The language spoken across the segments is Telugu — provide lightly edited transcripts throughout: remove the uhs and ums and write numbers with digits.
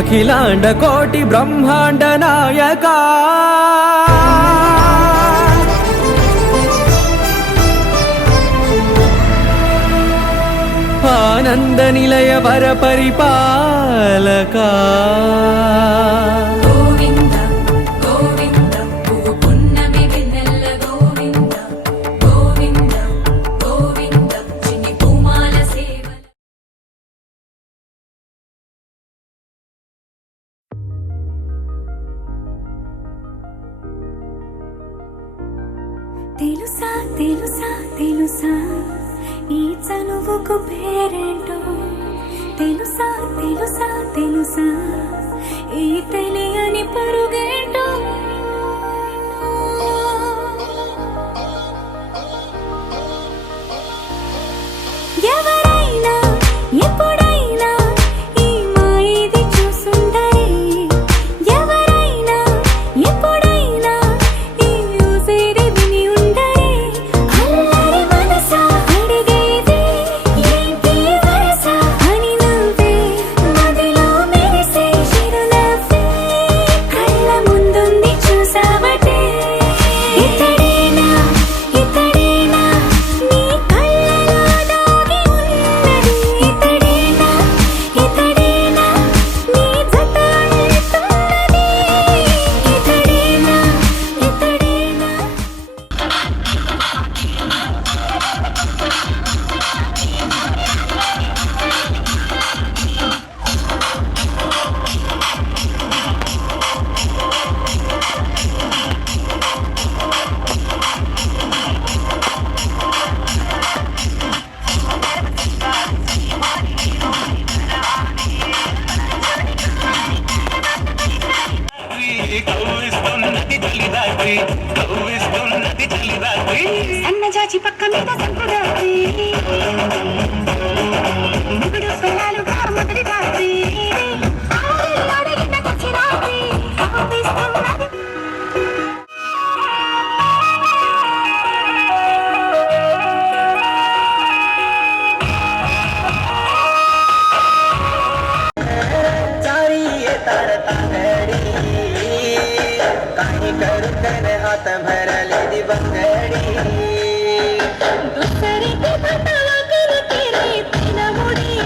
అఖిలాండ కోటి బ్రహ్మాండ నాయక ఆనంద నిలయ వర పరిపాలక తెలుసా తెలుసా తెలుసా ఈ చనువుకు పేరేంటో తెలుసా తెలుసా తెలుసా ఈ తెలియని పరుగేంటో ఎవరైనా ఎప్పుడైనా ఈ మాయిది చూసుండరే ఎవరైనా ఎప్పుడైనా ఈ ఊసేది విని ఉండరే అల్లరి మనసా అడిగేది ఏంటి వరస అని నవ్వే మదిలో మెరిసే చిరునవ్వే కళ్ళ ముందుంది చూసావటే ఇతడేనా ఇతడేనా నీ కళ్ళలో దాగి ఉన్నది ఇతడేనా ఇతడేనా నీ జత అంటున్నది ఇతడేనా ఇతడేనా సన్నజాజి పక్క మీద సంకురాత్రి ముగుడు పిల్లలుగా మొదటి రాత్రి हाथ भरले दी बंगड़ी दुसरी के पटावा कर तेरे तेरा मुड़ी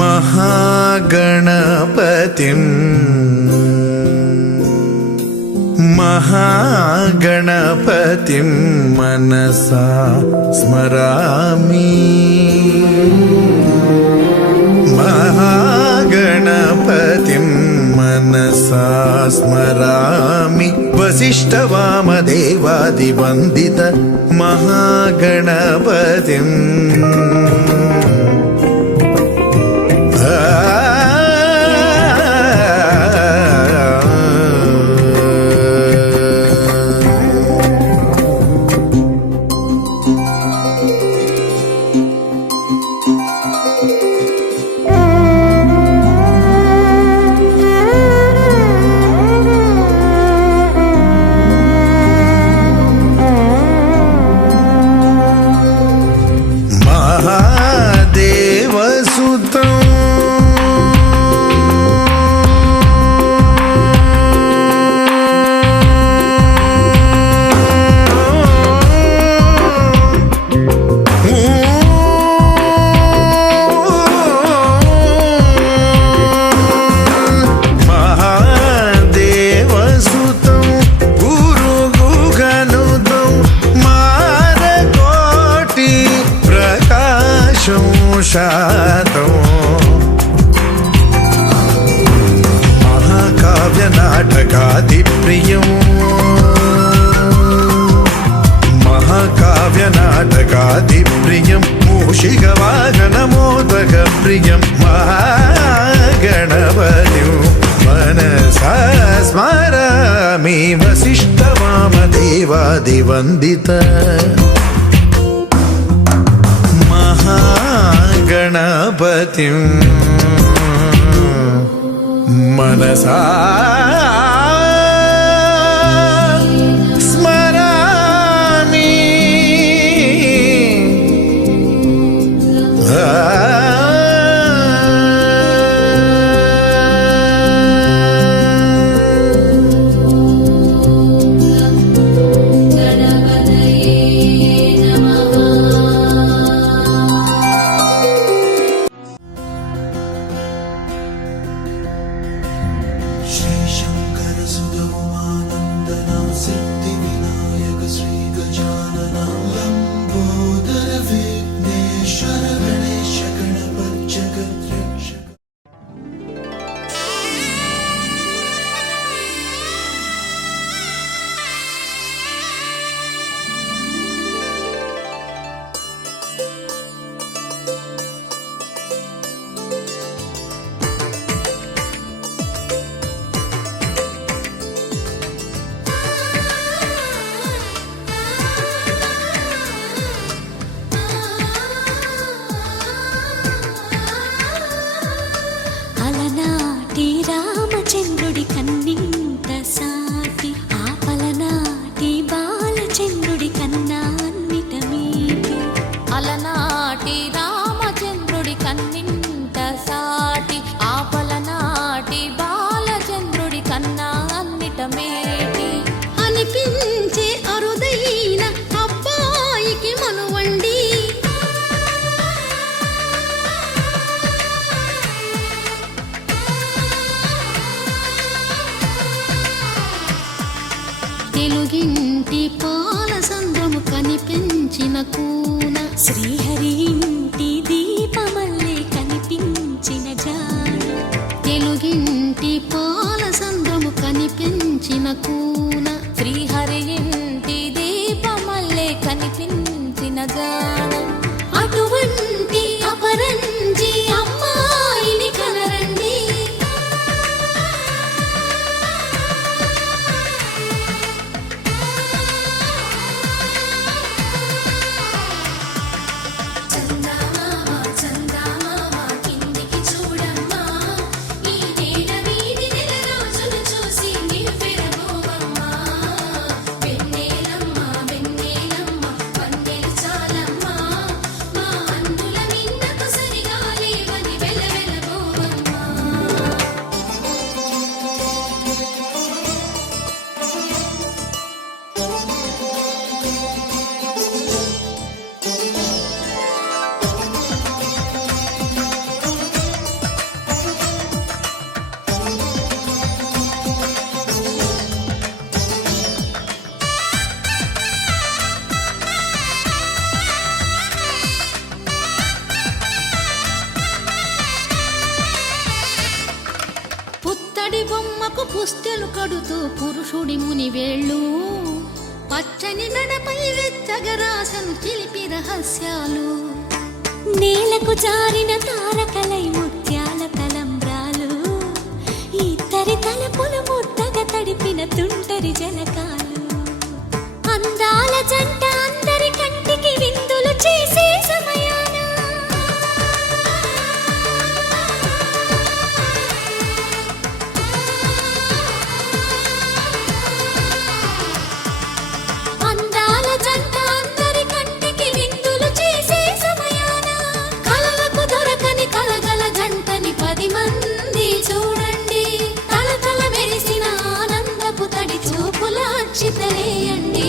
महागणपतिम् महागणपतिं मनसा स्मरामि महागणपतिं मनसा स्मरामि वसिष्ठवामदेवादिवन्दित महागणपतिम् महाकाव्यनाटकादिप्रियम् महाकाव्यनाटकादिप्रियं मूषिकवाहनमोदकप्रियं महागणपतिं मनसा स्मरामि वसिष्ठवामदेवादिवन्दित महागणपतिं मनसा स्मरामि అలనాటి రామచంద్రుడి కన్నింత సాటి ఆపలనాటి బాలచంద్రుడి కన్నా అన్నిట మీటి అలనాటి రామచంద్రుడి కన్నింత సాటి ఆపలనాటి బాలచంద్రుడి కన్నా అన్నిట మేటి అనిపించే అరుదైన అబ్బాయికి మనువండి తెలుగింటి పాల సంద్రము కనిపించిన కూన శ్రీహరి ఇంటి దీపమల్లే కనిపించిన జాడ తెలుగింటి పాల సంద్రము కనిపించిన కూన శ్రీహరి ఇంటి దీపమల్లే కనిపించిన జాడ అటువంటి అపరంజి అమ్మాయిని కనరండి చూసి నీ ఫిరగోవమ్మ పుత్తడి బొమ్మకు పుస్తెలు కడుతూ పురుషుడి ముని వేళ్ళు పచ్చని నడపై వెచ్చగరాసను చిలిపి రహస్యాలు నేలకు జారిన తారకలై ముత్యాల తలంబ్రాలు ఇద్దరి తలపులు ముద్దగా తడిపిన తుంటరి జలకాలు అందాల జంట అందరి కంటికి విందులు చేసే సమయాన అందాల జంట అందరి కంటికి విందులు చేసే సమయాన కలలకు దొరకని కలగల జంటని 10 మంది చూడండి తలతల మెరిసిన ఆనందపు తడి చూపుల అక్షితలేయండి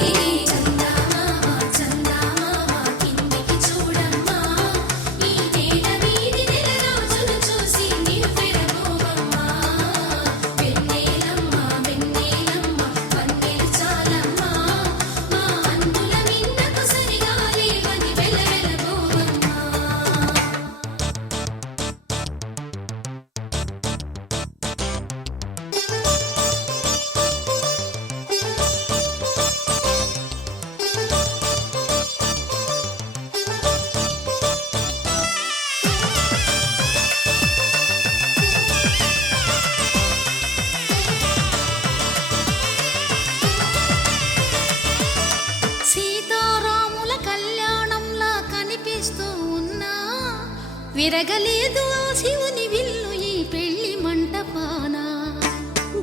సీతారాముల కళ్యాణంలా కనిపిస్తూ ఉన్నా విరగలేదు ఆ శివుని విల్లు ఈ పెళ్లి మంటపాన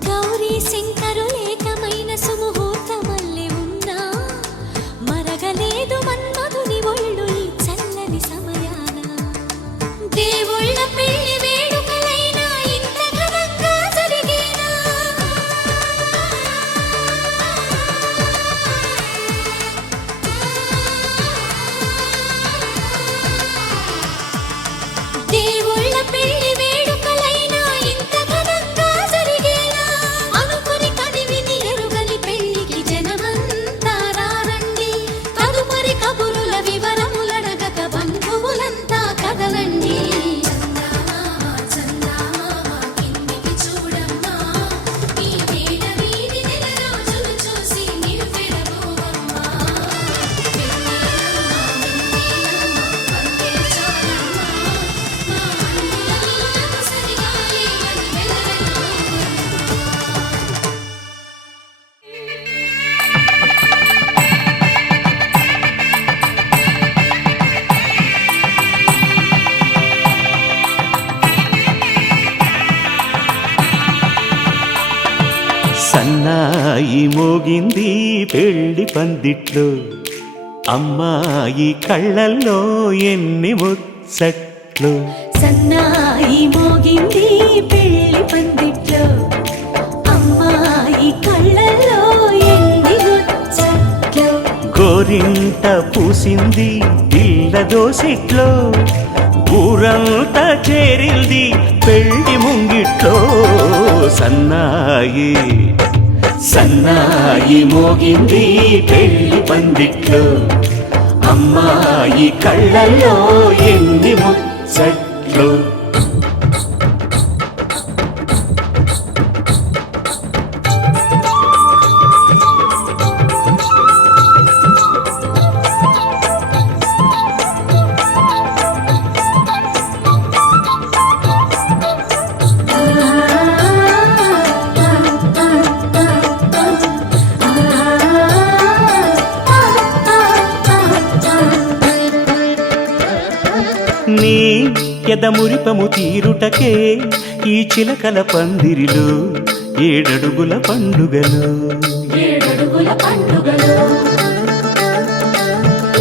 గౌరీ శంకరులేకమైన సుముహూర్తమల్లె ఉన్నా మరగలేదు మన్మధుని ఒళ్ళు ఈ చల్లని సమయాన దేవుళ్ళ పెళ్లి వేడుకలైనా ఇంత ఘనంగా జరిగేనా దేవుళ్ళ పెళ్లి వేడుకలైనా ఇంత ఘనంగా జరిగేనా అనుకుని కదివిని ఎరుగని పెళ్లికి జనమంతా రారండి తదుపరి కబురుల వివరములడగక బంధువులంతా కదలండి సన్నాయి మోగింది పెళ్లి పందిట్లో అమ్మాయి కళ్ళల్లో ఎన్ని ముచ్చట్లు సన్నాయి మోగింది పెళ్లి పందిట్లో అమ్మాయి కళ్ళల్లో ఎన్ని ముచ్చట్లు గోరింట పూసింది పిల్ల దోసిట్లో ఊరంతా చేరింది పెళ్లి ముంగిట్లో సన్నాయి సన్నాయి మోగింది పెళ్లి పందిట్లో అమ్మాయి కళ్ళల్లో ఎన్ని ముచ్చట్లు నీ ఎదమురిపము తీరుటకే ఈ చిలకల పందిరిలో 7 అడుగుల పండుగలు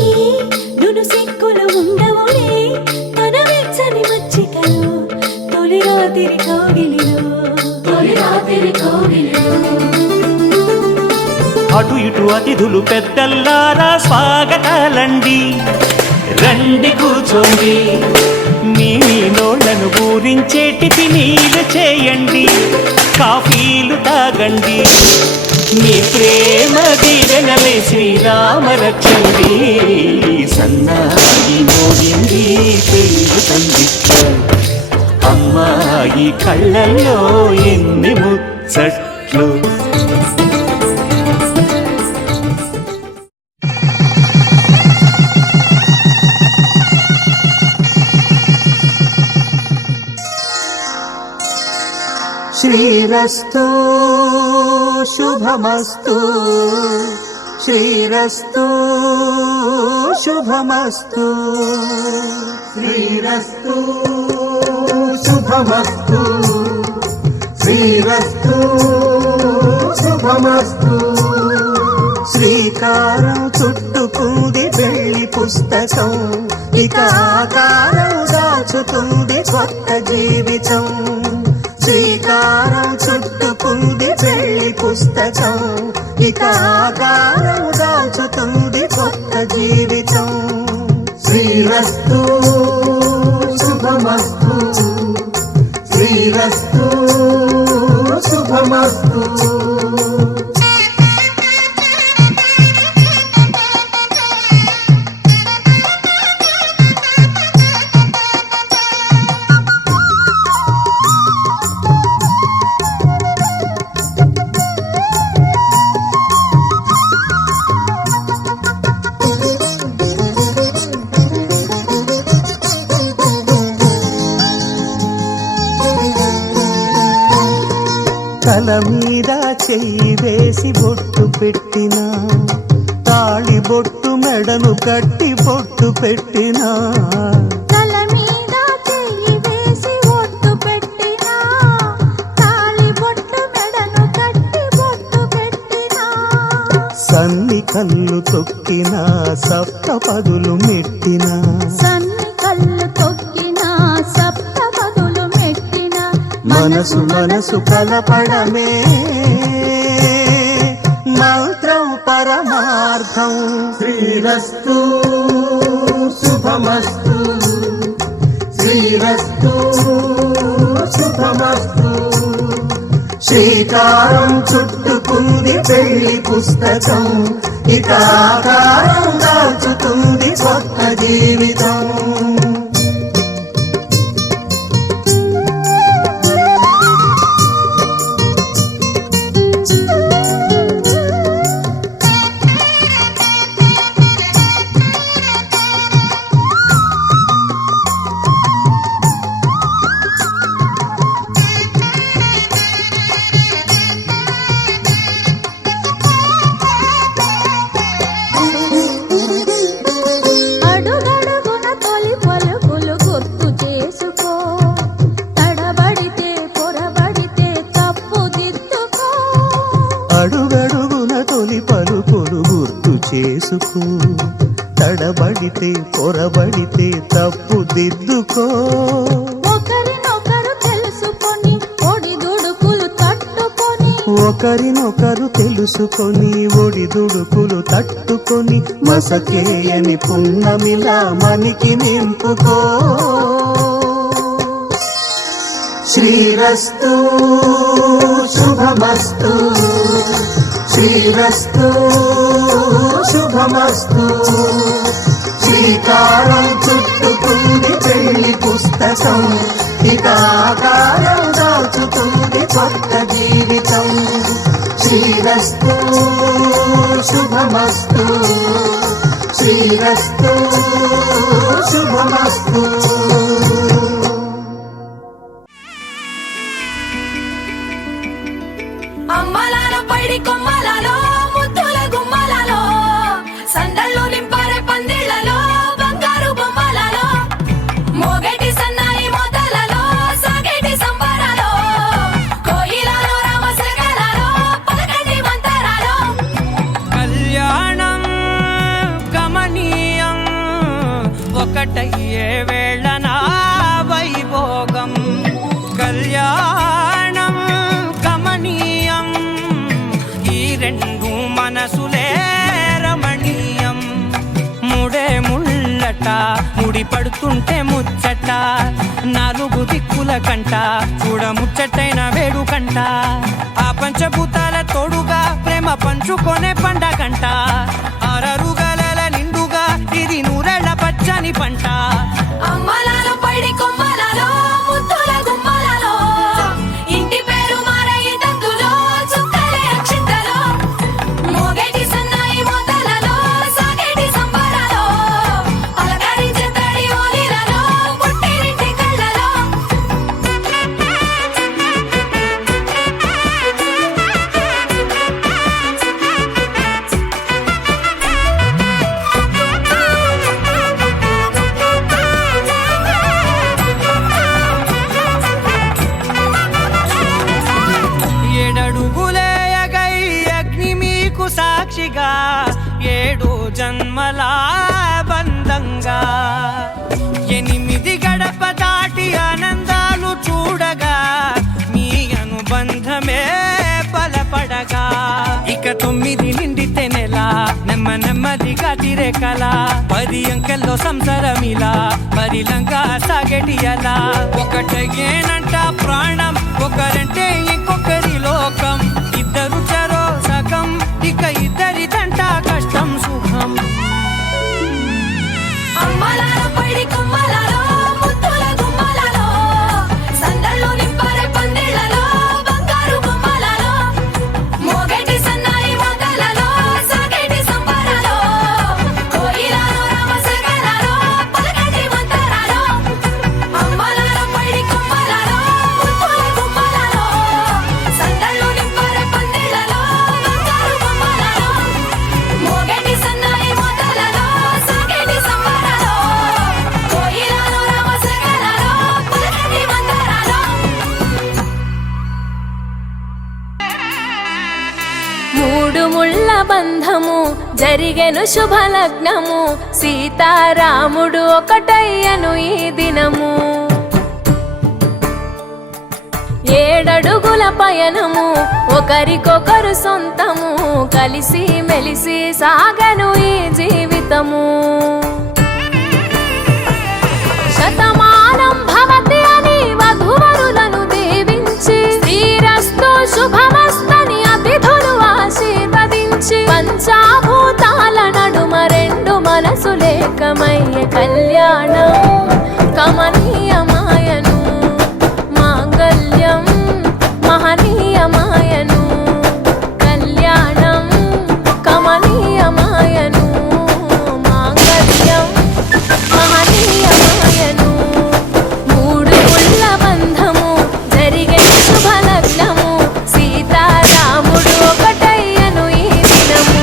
ఈ నును సిక్కులు ఉండవులే తన వెచ్చని మచ్చికలు తొలి రాత్రి కోగిలిలో అటు ఇటు అతిథులు పెద్దల్లారా స్వాగతాలండి రండి కూర్చోండి మీ నోళ్లను ఊరించే టిఫినీలు చేయండి కాఫీలు తాగండి మీ ప్రేమ దీవెనలే శ్రీరామ రక్షండి సన్నాయి మోగింది పెళ్లి పందిట్లో అమ్మా అమ్మాయి కళ్ళల్లో ఎన్ని ముచ్చట్లు. శ్రీరస్తు శుభమస్తు, శ్రీరస్తు శుభమస్తు, శ్రీరస్తు శుభమస్తు, శ్రీరస్తు శుభమస్తు. శ్రీకారం చుట్టుకుంది పెళ్లి పుస్తకం, ఇక ఆకారం దాచుతుంది కొత్త జీవితం. శ్రీకారం చుట్టుకుంది పెళ్లి పుస్తకం, ఇక ఆకారం దాచుతుంది కొత్త జీవితం. శ్రీరస్తు శుభమస్తు, శ్రీరస్తు శుభమస్తు. తల మీద చెయ్యి వేసి బొట్టు పెట్టినా, తాళి బొట్టు మెడను కట్టి బొట్టు పెట్టినా, తల మీద చెయ్యి వేసి ఒట్టు పెట్టినా, తాళి బొట్టు మెడను కట్టి బొట్టు పెట్టినా, సన్ని కళ్ళు తొక్కినా సప్త పదులు మెట్టినా, సన్ని కళ్ళు తొక్కినా సప్త పదులు మెట్టినా, మనసు మనసు కలపడమే మంత్రం పరమార్థం. శ్రీరస్తు శుభమస్తు, శ్రీరస్తు శుభమస్తు. శ్రీకారం చుట్టుకుంది పెళ్లి పుస్తకం, ఇక ఆకారం దాచుతుంది కొత్త జీవితం. అడుగడుగున తొలి పలుకులు గుర్తు చేసుకో, తడబడితే పొరబడితే తప్పు దిద్దుకో. అడుగడుగున తొలి పలుకులు గుర్తు చేసుకో, తడబడితే పొరబడితే తప్పు దిద్దుకో. ఒకరినొకరు తెలుసుకొని ఒడిదుడుకులు తట్టుకొని, ఒకరినొకరు తెలుసుకొని ఒడిదుడుకులు తట్టుకొని, మసకేయని పున్నమిలా మనికి నింపుకో. శ్రీరస్తు శుభమస్తు, శ్రీరస్తు శుభమస్తు. శ్రీకారం చుట్టుకుంది పెళ్లి పుస్తకం, ఇక ఆకారం దాచుతుంది కొత్త జీవితం. శ్రీరస్తు శుభమస్తు, శ్రీరస్తు శుభమస్తు. అమ్మలాలో పైడి కొమ్మలలో ముద్దుల గుమ్మలలో సందళ్ళు నింపారే పందిళ్లలో బంగారు బొమ్మలలో మోగేటి సన్నాయి మోతలలో సాగేటి సంబరాలో కోయిలలో రామసగలలో పలకండి మంతరాలో. కళ్యాణం గమనీయం ఒకటయ్యే వేళ నా వైభోగం. కళ్యాణం గమనీయం ఈ రెండు మనసులే రమణీయం. ముడే ముళ్ళట ముడి పడుతుంటే ముచ్చట, నాలుగు దిక్కుల కంట చూడ ముచ్చటైన వేడుకంట. ఆ పంచభూతాల తోడుగా ప్రేమ పంచుకొనే పండగంట. అరరుగల నిండుగా ఇది నూరెళ్ళ పచ్చని పంట. అమ్మలాలో పైడి కొమ్మలలో ముద్దుల గుమ్మలలో జన్మల బంధంగా 8 గడప దాటి ఆనందాలు చూడగా మీ అనుబంధమే బలపడగా ఇక 9 నిండితే నెల నెమ్మదిగా తిరే కల 10 అంకెల్లో సంసారమిలా పరిలంగా సాగేటియలా ఒకటేనంట ప్రాణం ఒకరంటే ఇంకొకరి లోకం ఇద్దరు చరో సగం ఇక ఇద్దరిదంట కష్టం సుఖం అమ్మలాలో పడి కొమ్మలాలో ముత్తుల గుమ్మలాలో సందళ్ళు నింపారే పందిళ్ళలో బంగారు బొమ్మలాలో మోగేటి సన్నాయి మొదలలో సాగేటి సంబరాలో కోయిలాలో రామశకనాలో పలకటి మంతరాలో అమ్మలాలో పడి కొమ్మలాలో ముత్తుల గుమ్మలాలో సందళ్ళు నింపారే పందిళ్ళలో బంగారు బొమ్మలాలో మోగేటి సన్నాయి మొదలలో సాగేటి సంబరాలో కోయిలాలో రామశకనాలో పలకటి మంతరాలో మూడు ముళ్ళ బంధము జరిగెను శుభలగ్నము సీతారాముడు ఒకటయ్యను ఈ దినము 7 అడుగుల పయనము ఒకరికొకరు సొంతము కలిసి మెలిసి సాగను ఈ జీవితము శతమానం భవతి అని వధువరులను దీవించి శ్రీరస్తు శుభమస్తని అతిథులు ఆశీర్వదించి పంచాభూతాల నడుమ 2 మనసులేకమయ్యే కళ్యాణం కమనీయమాయను మాంగళ్యం మహనీయమాయను కళ్యాణం కమనీయమాయను మాంగళ్యం మహనీయమాయను 3 ముళ్ళ బంధము జరిగే శుభలగ్నము సీతారాముడు ఒకటయ్యను ఈ దినము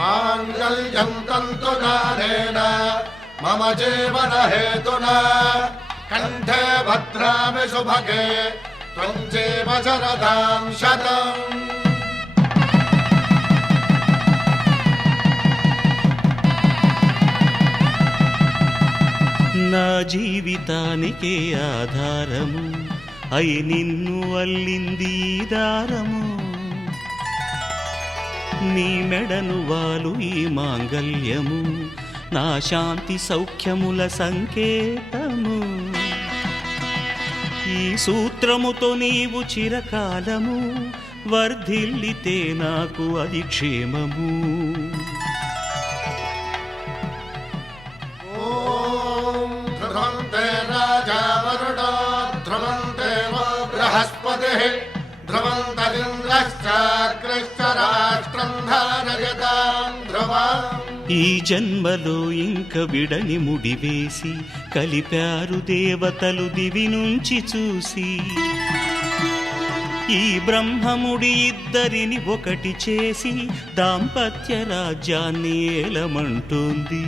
మాంగళ్యం తంతునానేన మమ జీవన హేతునా కంఠే భద్రామి శుభగే త్వం జీవ శరదాం శతం నా జీవితానికే ఆధారము అయి నిన్ను అల్లింది ఈ దారము నీ మెడను వాలు ఈ మాంగల్యము నా శాంతి సౌఖ్యముల సంకేతము ఈ సూత్రముతో నీవు చిరకాలము వర్ధిల్లితే నాకు అది క్షేమము ఓం ధ్రువంతే రాజా వరుడో ధ్రువంతే వో బృహస్పతిః ధ్రువంతరింద్రశ్చాగ్రశ్చ రాష్ట్రం ధారయతాం ధ్రువం ఈ జన్మలో ఇంక విడని ముడివేసి కలిపారు దేవతలు దివి నుంచి చూసి ఈ బ్రహ్మముడి ఇద్దరిని ఒకటి చేసి దాంపత్య రాజ్యాన్ని ఏలమంటోంది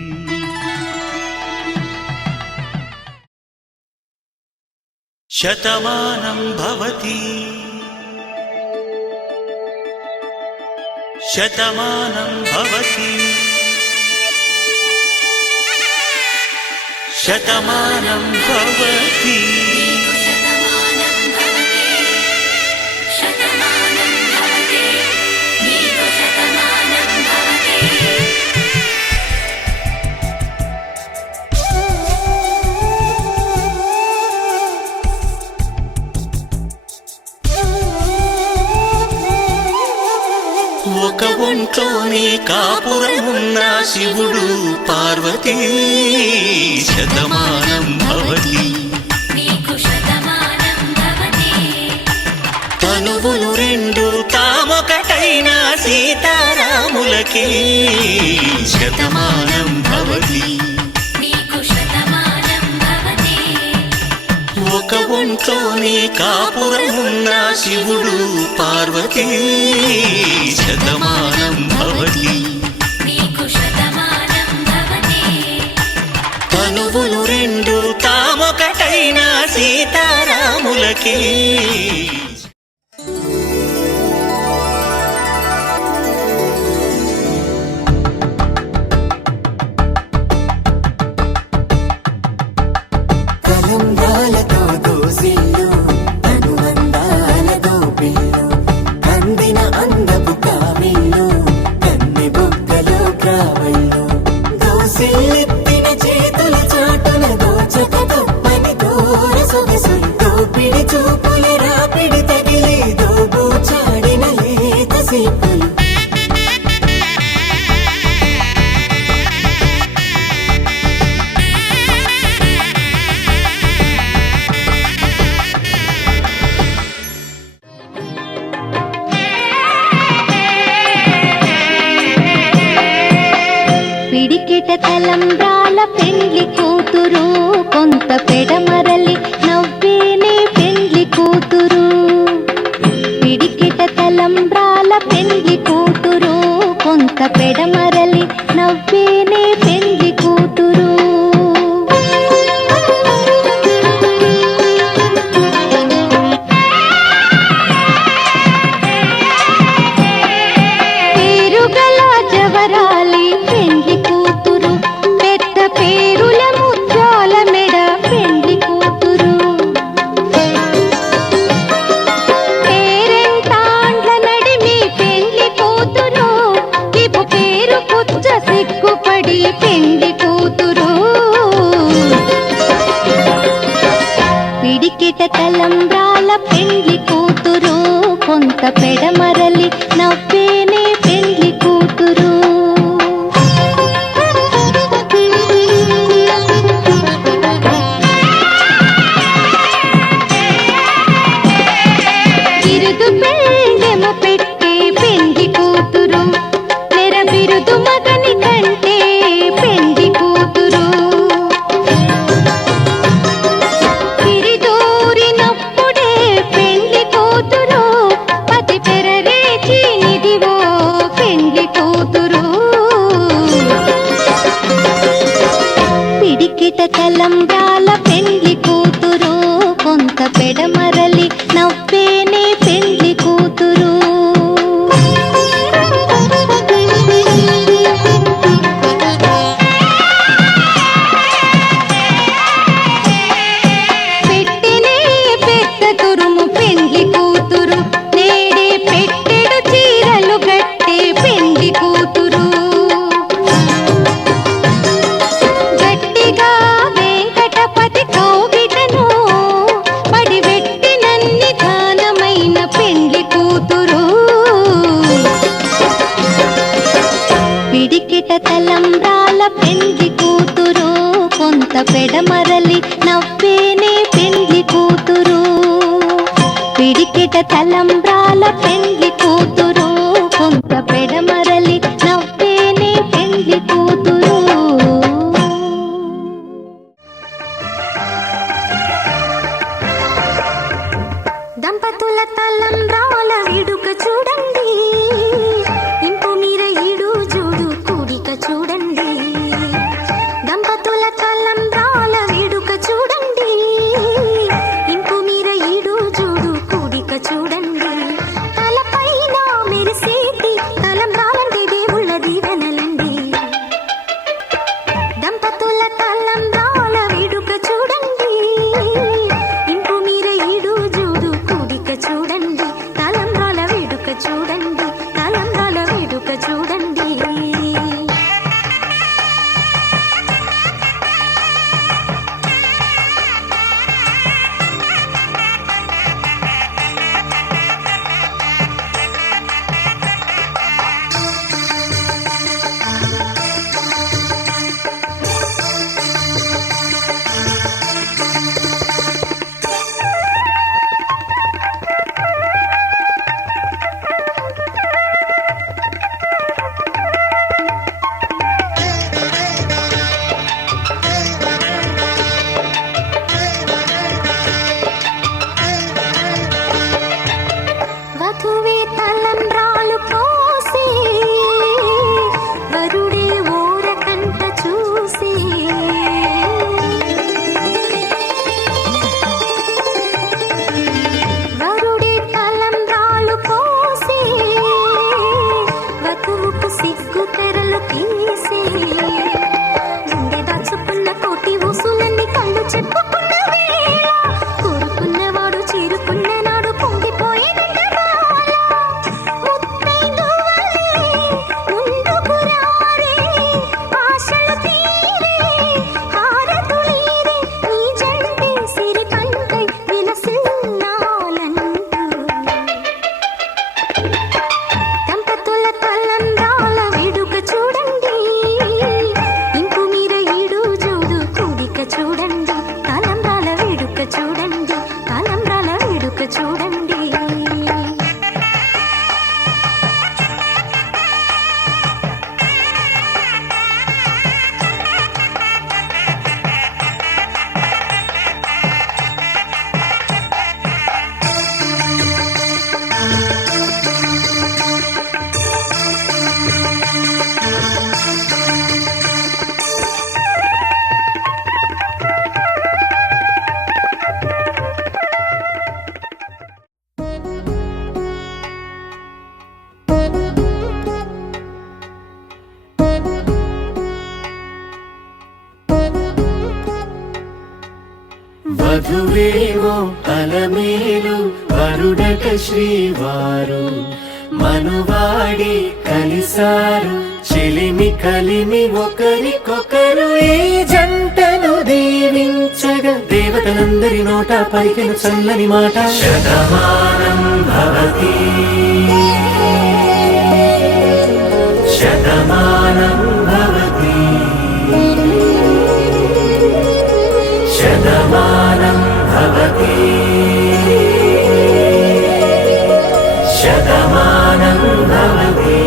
శతమానం భవతి శతమానం భవతి శతమానం భవతి ఒక ఒంట్లోనే కాపురమున్న శివుడు పార్వతీ శతమానం భవతి తనువులు 2 తామొకటైన సీతారాములకి శతమానం భవతి ఒక ఒంట్లోనే కాపురమున్న శివుడు పార్వతీ శతమానం భవతి తనువులు 2 తామొకటైన సీతారాముల సీతారాములకి. కలంబ్రాలతో దోసిల్లు అనువందాలతో పిల్లు అందిన అందపు కావిల్లు కన్నె బొక్కలో గ్రావళ్ళు దోసిల్లెత్తిన చేతుల చాటున దోచక తప్పని దూర సొగసులు దోపిడి చూపుల రాపిడి తగిలి దోబూచాడిన లేత సీపులు పిడికిట తలంబ్రాల పెండ్లి కూతురు కొంత పెడమరలి నవ్వేనే పెండ్లి కూతురు పిడికిట తలంబ్రాల పెండ్లి కూతురు కొంత పెడమరలి నవ్వేనే పెండ్లి కూతురు పేరుగల జవరాలి పెండ్లి కూతురు పెద్ద పేరుల ముత్యాల మెడ పెండ్లి కూతురు పేరెంటాండ్ల నడిమి పెండ్లి కూతురు ఇపు పేరు పుచ్చ సిగ్గుపడి పెండ్లి కూతురు పిడికిట తలంబ్రాల పెండ్లి కూతురు కొంత పెడమరలి నవ్వేనే పెండ్లి కూతురు బిరుదు పెండెమ పెట్టే పెండ్లి కూతురు నెర బిరుదు మగని కంటే పెండ్లి కూతురు తిరిదూరినప్పుడే పెండ్లి కూతురు పతి పెరరేచి నిదివో పెండ్లి కూతురు పిడికిట తలంబ్రాల పెండ్లి కూతురు కొంత పెడమరలి నవ్వేనే పెండ్లి కూతురు పెట్టెనే పెద్ద తురుము పెండ్లి కూతురు నేడే పెట్టెడు చీరలు గట్టే పెండ్లి కూతురు గట్టిగా వెంకటపతి కౌగిటను పడివెట్టినన్ని దానమైన పెండ్లి కూతురు పిడికిట తలంబ్రాల పెండ్లి కూతురు కొంత పెడమరలి నవ్వేనే పెండ్లి కూతురు పిడికిట తలంబ్రాల పెండ్లి కూతురు కొంత పెడమరలి నవ్వేనే పెండ్లి కూతురు దంపతుల తలంబ్రాల విడుక చూడండి ఇంపు మీర ఈడు జోడు కూడిక చూడండి దంపతుల తలంబ్రాల విడుక చూడండి ఇంపు మీర ఈడు జోడు కూడిక చూడండి తల వధువేమో అలమేలు వరుడట శ్రీవారు మనువాడి కలిసారు చెలిమి కలిమి ఒకరికొకరు ఈ జంటను దీవించగా దేవతలందరి నోట పలికెను చల్లని మాట శతమానం భవతి శతమానం భవతి శతమానం భవతి శతమానం భవతి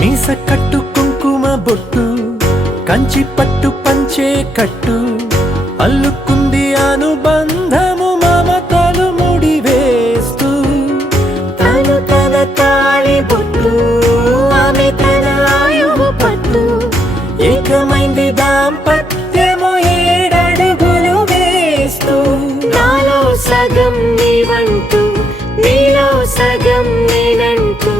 మీస కట్టు కుంకుమ బొట్టు కంచి పట్టు పంచే కట్టు అల్లుకుంది అనుబంధము మమతలు ముడివేస్తూ తను తన తాళి బొట్టు ఆమె తన ఆయువు పట్టు ఏకమైంది దాంపత్యము 7 అడుగులు వేస్తూ నాలో సగం నీవంటూ నీలో సగం నేనంటూ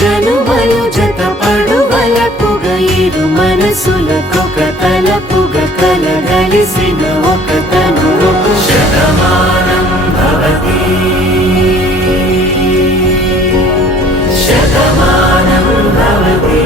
జనుమలు జత పడువలపుగ ఇరు మనసులకొక తలపుగ కలగలిసిన ఒక తను శతమానం భవతి శతమానం భవతి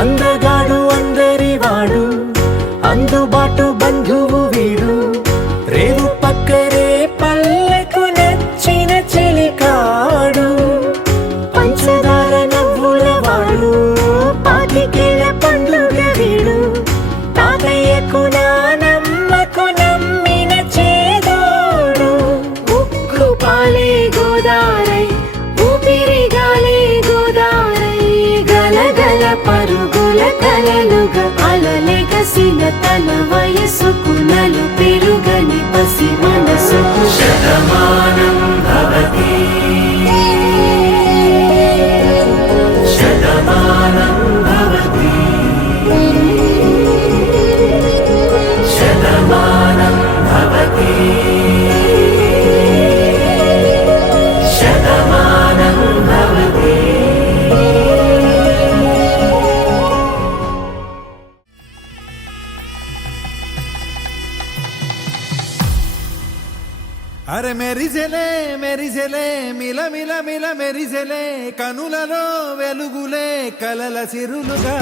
అందగాడు అందరివాడు అందుబాటు బంధువు వీడు రేవు పక్కరే పల్లెకు నచ్చిన చెలికాడు పంచదార నవ్వుల వాడు పాతికేల పండుగ వీడు తాతయ్యకు నానమ్మకు నమ్మిన చేదోడు ఉక్కు పాలే గోదారై ఊపిరిగాలే గోదారై గలగల పరుగుల కలలుగా అలలెగసిన తన వయసుకు నలు పెరుగని పసి మనసుకు శతమానం భవతి శతమానం భవతి శతమానం భవతి శతమానం భవతి అరే మెరిసెలే మెరిసెలే మిల మిల మిల మెరిసెలే కనులలో వెలుగులే కలల సిరులుగా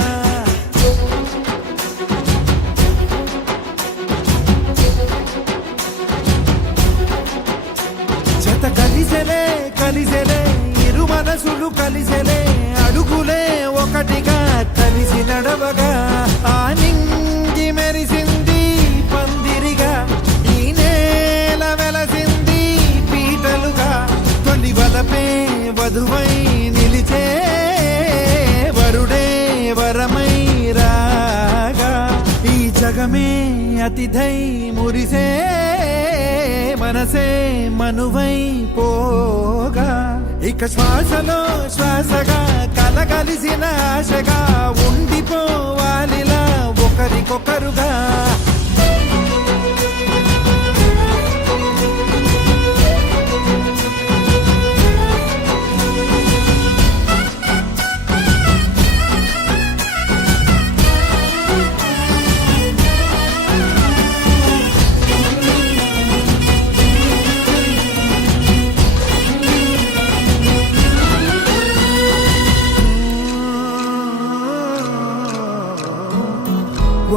జత కలిసెలే కలిసెలే ఇరు మనసులు కలిసెలే అడుగులే ఒకటిగా కలిసి నడవగా ఆ నింగి మెరిసింది పందిరిగా ఈ నేల వెలసింది పీటలుగా తొలి వలపే వధువై నిలిచే వరుడే వరమై రాగా ఈ జగమే అతిథై మురిసే మనసే మనువై పోగా ఇక శ్వాసలో శ్వాసగా కలగలిసిన ఆశగా ఉండిపోవాలిలా ఒకరికొకరుగా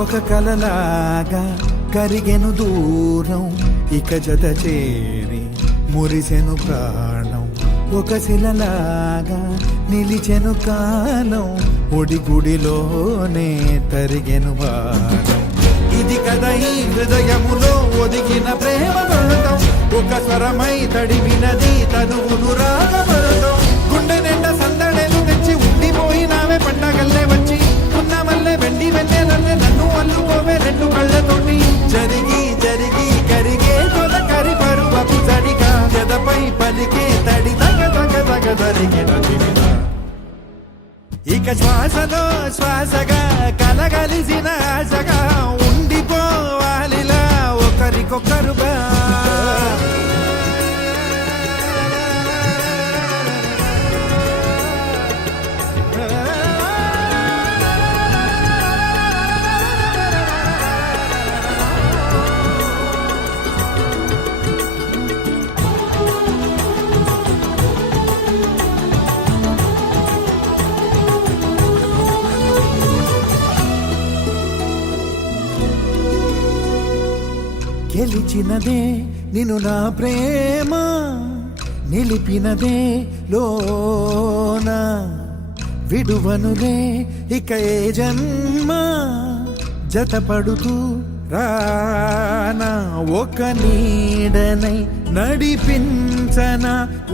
ఒక కలలాగా కరిగెను దూరం ఇక జత చేరి మురిసెను ప్రాణం ఒక శిలలాగా నిలిచెను కాలం ఒడిగుడిలోనే తరిగెను వారం ఇది కదా ఈ హృదయములో ఒదిగిన ప్రేమ బంధం ఒక స్వరమై తడివినది తనువును రాగబంధం గుండె నిండా సందడెలు తెచ్చి నేలనే నన్ను అల్లుకోవే రెండు కళ్ళతోటి జరిగి జరిగి కరిగే తొలకరి పరువపు జడిగా ఎదపై పలికే తడి తగ తగ తగ జరిగిన చిన్న ఇక శ్వాసలో శ్వాసగా కలగలిసిన ఆశగా ఉండిపోవాలిలా ఒకరికొకరుగా గెలిచినదే నిన్ను నా ప్రేమ నిలిపినదే లోన విడువనులే ఇక ఏ జన్మ జతపడుతూ రానా ఒక నీడనై నడిపించన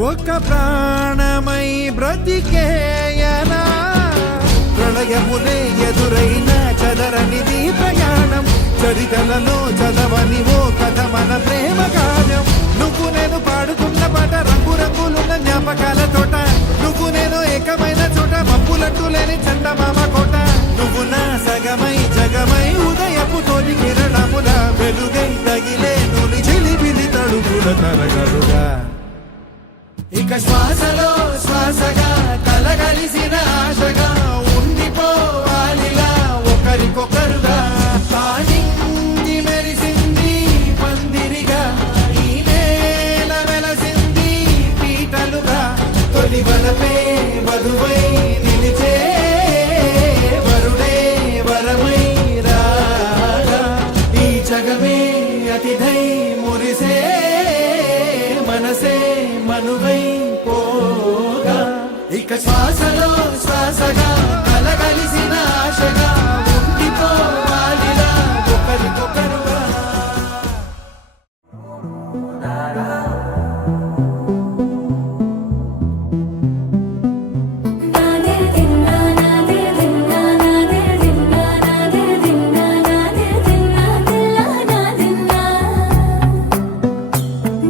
ఒక ప్రాణమై బ్రతికేయనా ప్రళయములే ఎదురైన చదరనిది ప్రయాణం చరితలలో చదవని ఓ కథ మన ప్రేమ కావ్యం నువ్వు నేను పాడుతున్న పాట రంగు రంగులున్న జ్ఞాపకాల తోట నువ్వు నేను ఏకమైన చోట మబ్బులట్టు లేని చందమామ కోట నువ్వు నా సగమై జగమై ఉదయపు తోలి కిరణముల వెలుగై తగిలే నులి చిలిబిలి తడుగుల తరగలుగా ఇక శ్వాసలో శ్వాసగా కలగలిసిన ఆశగా ఉండిపోవాలిలా ఒకరికొకరుగా ఆనింగి మెరిసింది పందిరిగా ఈ నేల వెలసింది పీటలుగా తొలి వలపే వధువై నిలిచే వరుడే వరమై రాగా ఈ జగమే అతిథై మురిసే మనసే మనువై పోగా ఇక శ్వాసలో శ్వాసగా కలగలిసిన ఆశగా ఉండిపోవాలిలా ఒకరికొకరుగా నాదే దిన్నా నాదే దిన్నా నాదే దిన్నా నాదే దిన్నా నాదే దిన్నా దిల్లా నాదిన్నా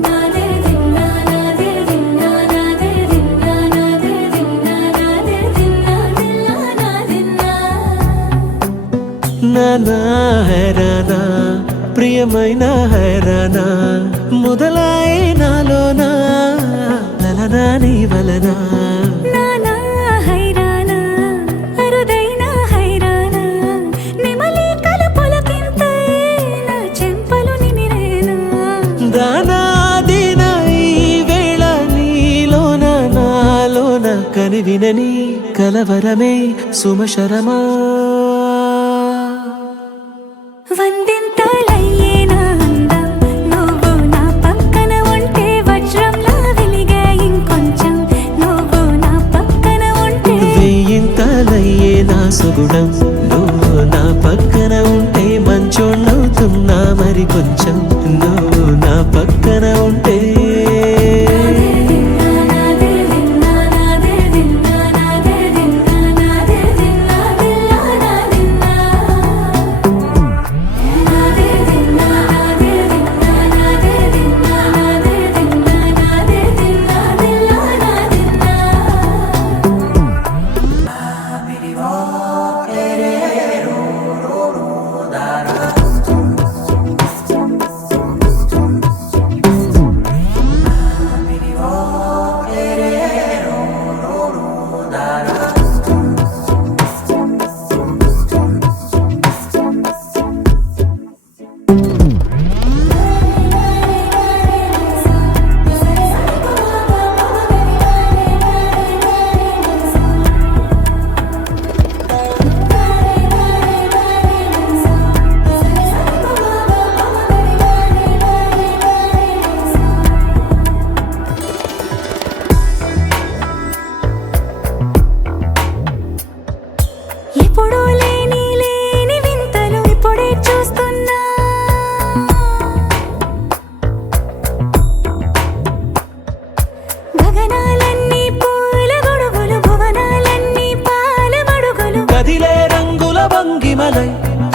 నాదే దిన్నా నాదే దిన్నా నాదే దిన్నా నాదే దిన్నా నాదే దిన్నా దిల్లా నాదిన్నా నానా హైరానా ప్రియమైన హైరానా మొదలాయి నాలోనా లలనా నీ వలనా నానా హైరానా అరుదైన హైరానా నిమలి కలుపులకింతై నా చెంపలు నిమిరేనా దానాదిన ఈ వేళ నీలోన నాలోన కనివినని కలవరమే సుమశరమా వందింతలయ్యేనా అందం నువ్వు నా పక్కన ఉంటే వజ్రంలా వెలిగే ఇంకొంచెం నువ్వు నా పక్కన ఉంటే వెయ్యింతలయ్యే నా సుగుణం నువ్వు నా పక్కన ఉంటే మంచోళ్ళవుతున్నా మరి కొంచెం నువ్వు నా పక్కన ఉంటే నాదే దిన్నా నాదే దిన్నా నాదే దిన్నా నాదే దిన్నా దిల్లా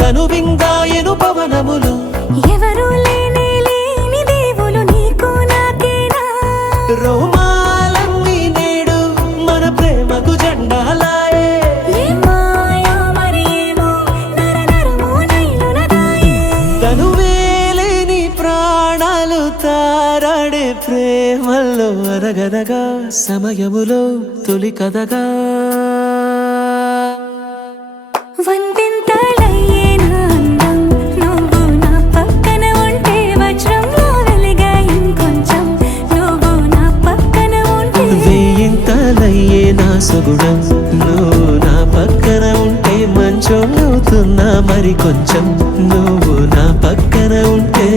తను విందాయను పవనములు ఎవరు లేని దేవులు నీకు నాకేనా రోమాలన్నీ నేడు మన ప్రేమకు జెండాలాయే మాయో మరేమో నరనరమో నైలునదాయే తను వేలేని ప్రాణాలు తారాడే ప్రేమల్లో అనగనగా సమయములో తొలి కథగా వందెంతలయ్యేనా అందం నువ్వు నా పక్కన ఉంటే వజ్రంలో వెలిగా ఇంకొంచెం నువ్వు నా పక్కన ఉంటే వేయింతలయ్యే నా సుగుణం నువ్వు నా పక్కన ఉంటే మంచోళ్ళవుతున్నా మరి కొంచెం నువ్వు నా పక్కన ఉంటే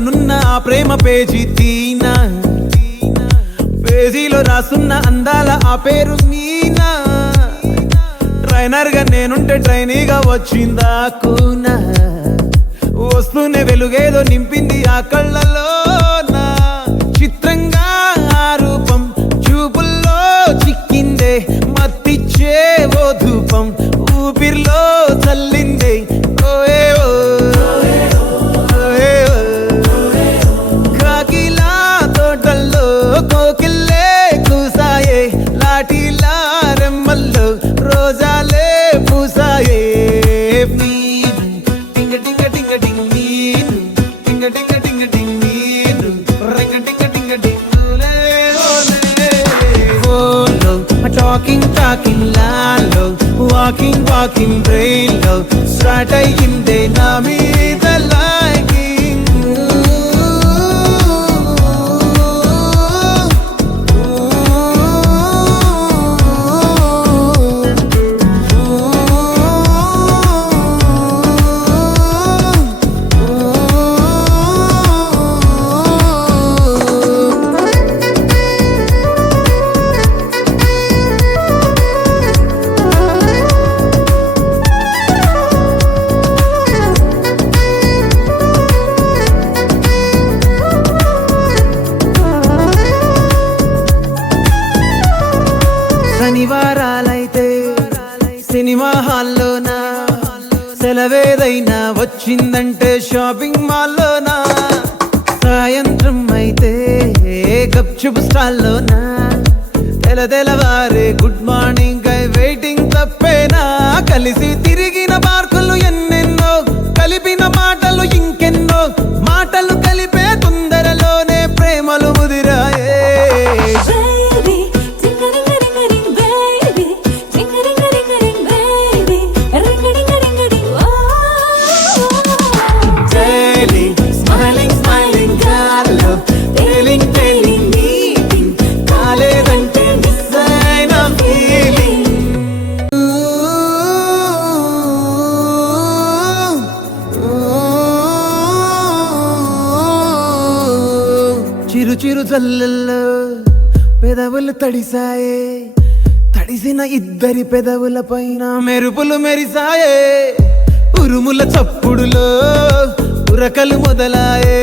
నున్న ఆ ప్రేమ పేజీ తీనా పేజీలో రాసున్న అందాల ఆ పేరు మీనా ట్రైనర్ గా నేనుంటే ట్రైనీగా వచ్చిందా కూనా వస్తూనే వెలుగేదో నింపింది ఆ కళ్ళలోన చిత్రంగా ఆ రూపం చూపుల్లో చిక్కిందే మత్తిచ్చే ఓ ధూపం ఊపిరిలో చల్లిందే ఓయే ఓ కోకిల్లే కూసాయే లాఠీలా రెమ్మల్లో రోజాలే పూసాయే టింగ టింగ టింగ టింగ్ నీరు టింగ టింగ టింగ టింగ్ నీరు రింగ టింగ టింగ టింగులే ఓలో టాకింగ్ లాలో వాకింగ్ బ్రెయిన్లో స్టార్ట్ అయ్యిందే నా మీద లైకింగ్ శనివారాలైతే సినిమా హాల్లోనా సెలవేదైనా వచ్చిందంటే షాపింగ్ మాల్లోనా సాయంత్రం అయితే గప్చుప్ స్టాల్లోనా తెలవారే గుడ్ మార్నింగ్ ఐ వెయిటింగ్ తప్పేనా కలిసి తిరిగిన పార్కులు ఎన్నెన్నో కలిపిన మాటలు ఇంకెన్నో మాటలు కలిపే తొందరలోనే ప్రేమలు ముదిరాయే చిరు చిరు జల్లల్లో పెదవులు తడిసాయే తడిసిన ఇద్దరి పెదవుల పైన మెరుపులు మెరిసాయే ఉరుముల చప్పుడులో ఉరకలు మొదలాయే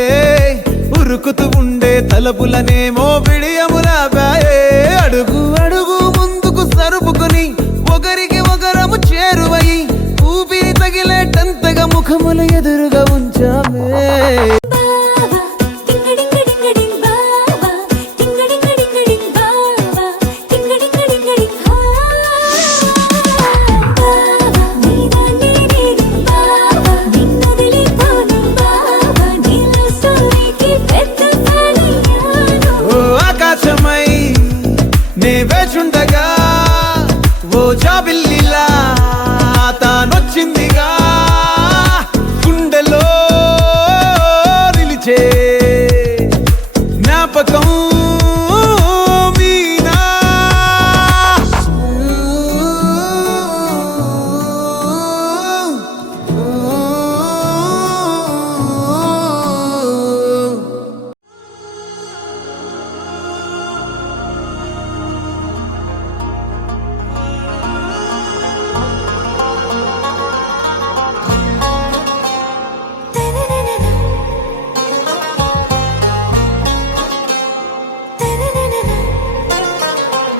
ఉరుకుతూ ఉండే తలపులనేమో బిడియములాపాయే అడుగు అడుగు ముందుకు సరుపుకుని ఒకరికి ఒకరము చేరు కుసుములు ఎదురుగా ఉంచామే బావా టింగడింగడింగడింగ్ బావా టింగడింగడింగడింగ్ బావా టింగడింగడింగడింగ్ బావా నీదాన్ని నేను బావా నిన్నొదిలిపోను బావా నీలో స్టోరీకి పెద్ద ఫ్యాన్ అయ్యాను ఓ ఆకాశమై నే వేచుండగా ఓ జాబిల్లిలా తానొచ్చిందిగా గుండెలో నిలిచే జ్ఞాపకం మీనా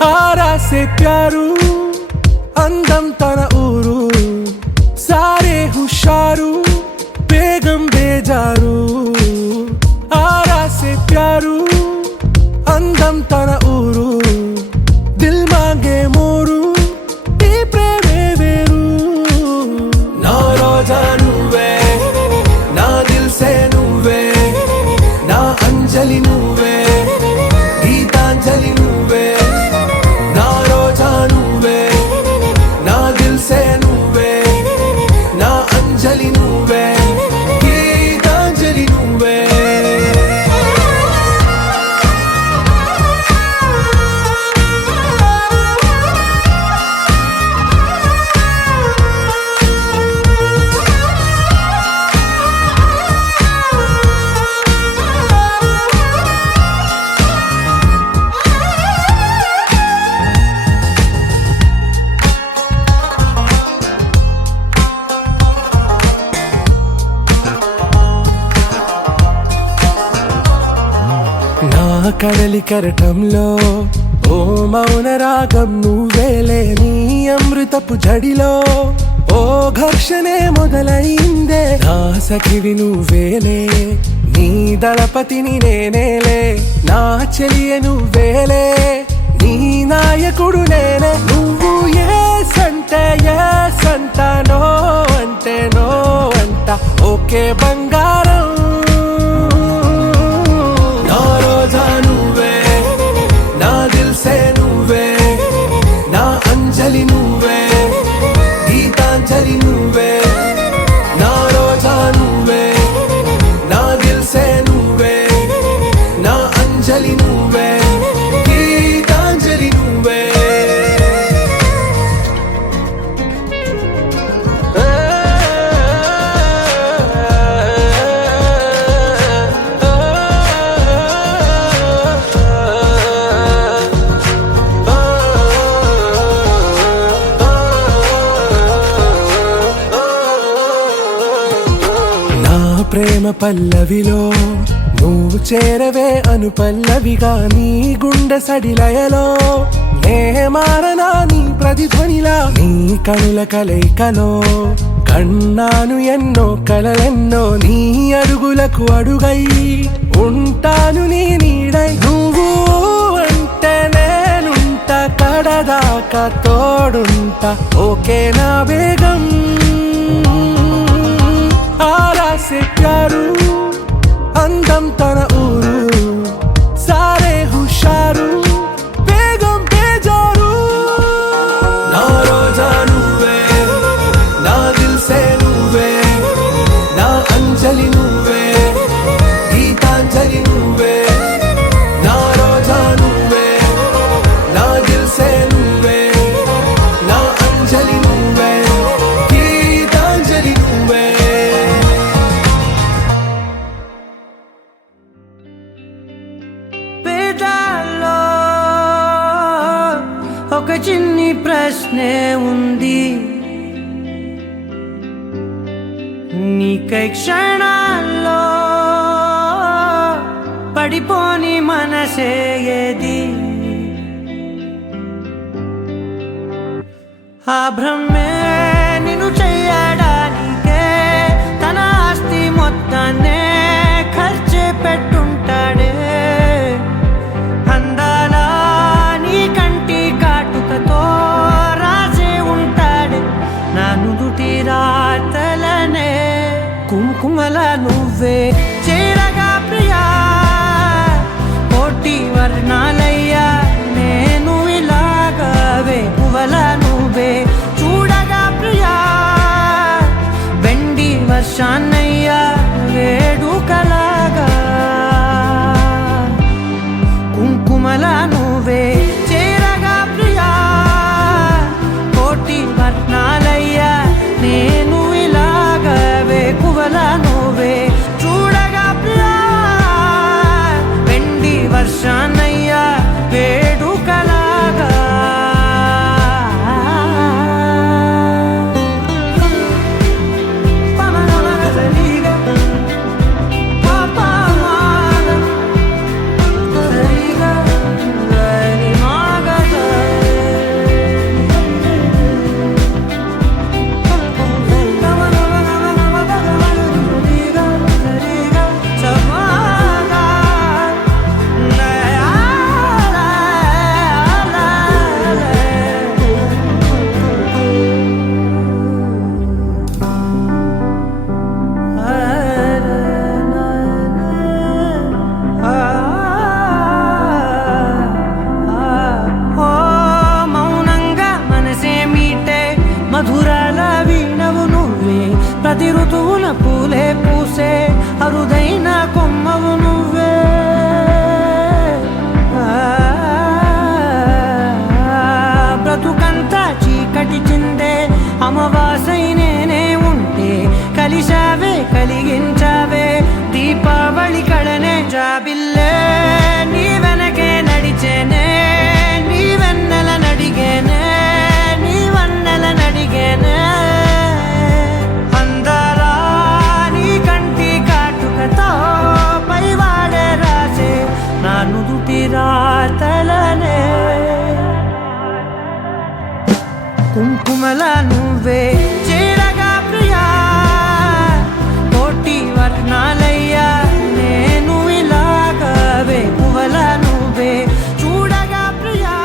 आरा से प्यारू అందం తన ఊరు సారే హుషారు బేగం బేజారు ఆరా సే ప్యారు అందం తన ఊరు దిల్ మాంగే మోరు ఈ ప్రేమే వేరు నా రోజా నువ్వే నా దిల్ సే నువ్వే నా అంజలి నువ్వే గీతాంజలి నువ్వే నా రోజా నువ్వే నా దిల్ సే నువ్వే నా అంజలి నువ్వే గీతాంజలి నువ్వే నా కడలి కరటంలో ఓ మౌన రాగం నువ్వేలే నీ అమృతపు జడిలో ఓ ఘర్షణే మొదలైందే నా సఖివి నువ్వేలే నీ దళపతిని నేనేలే నా చెలియ నువ్వేలే నీ నాయకుడు నేనే నువ్వు ఏ సంట నో అంటే నో అంట ఓకే బంగారం నా రోజా నువ్వే నా దిల్ సే నువ్వే నా అంజలి నువ్వే గీతాంజలి నువ్వే నా రోజా నువ్వే నా దిల్ సే నువ్వే నా అంజలి నువ్వే గీతాంజలి నువ్వే నా ప్రేమ పల్లవిలో నువ్వు చేరవే అను పల్లవిగా నీ గుండె సడిలయలో నే మారనా నీ ప్రతిధ్వనిలా నీ కనుల కలయికలో కన్నాను ఎన్నో కలలెన్నో నీ అడుగులకు అడుగై ఉంటాను నీ నీడై నువ్వు అంటే నేనుంట కడదాకా తోడుంటా ఓకే నా బేగం ఆరా సే ప్యారు అందం తన ఊరు సారే హుషారు బేగం బేజారు నా రోజా నువ్వే నా దిల్ సే నువ్వే నా అంజలి నువ్వే గీతాంజలి నువ్వే నా రోజా నువ్వే నా దిల్ సే నువ్వే నా అంజలి నువ్వే గీతాంజలి నువ్వే పేదాల్లో ఒక చిన్ని ప్రశ్నే ఉంది నీకై క్షణాల్లో పడిపోని మనసే ఏది ఆ భ్రమే నిన్ను చెయ్యడానికే తన నువ్వే చేరగా ప్రియా కోటి వర్ణాలయ్యా నేను ఇలాగవే పువ్వల నువ్వే చూడగా ప్రియా వెండి వర్షాన్నయ్యా వేడుకలాగా కుంకుమల నువ్వే చేరగా ప్రియా కోటి వర్ణాలయ్యా నేను ఇలాగవే పువ్వల నువ్వే చూడగా ప్రియా వెండి వర్షాన్నయ్యా వేడుకలాగా మధురాల వీణవు నువ్వే ప్రతి ఋతువుల పూలే పూసే అరుదైన కొమ్మవు నువ్వే బ్రతుకంతా చీకటి చిందే అమావాసై నేనే ఉంటే కలిశావే కలిగించావే దీపావళి కళనే జాబిల్లే నీ వెనకే నడిచేనే నీ వెన్నెల నడిగేనే నడిగేనే అందరా నీ కంటి కాటుకతో పైవాడే రాసే నా నుదుటి రాతలనే కుంకుమల నువ్వే చేరగా ప్రియా కోటి వర్ణాలయ్యా నేను ఇలాగవే పువ్వల నువ్వే చూడగా ప్రియా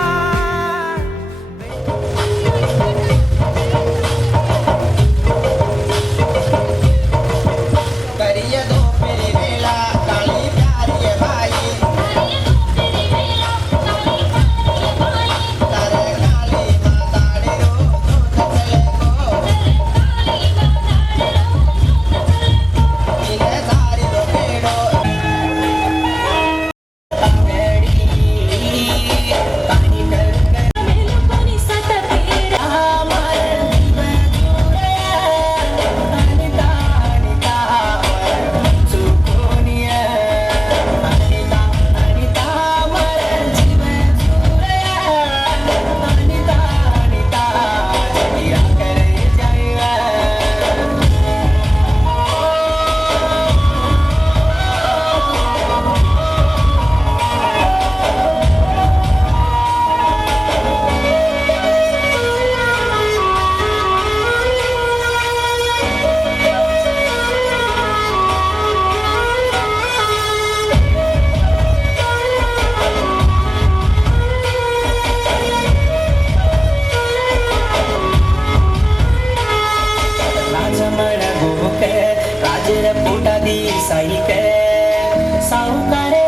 सावकारे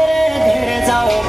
घेर जाऊ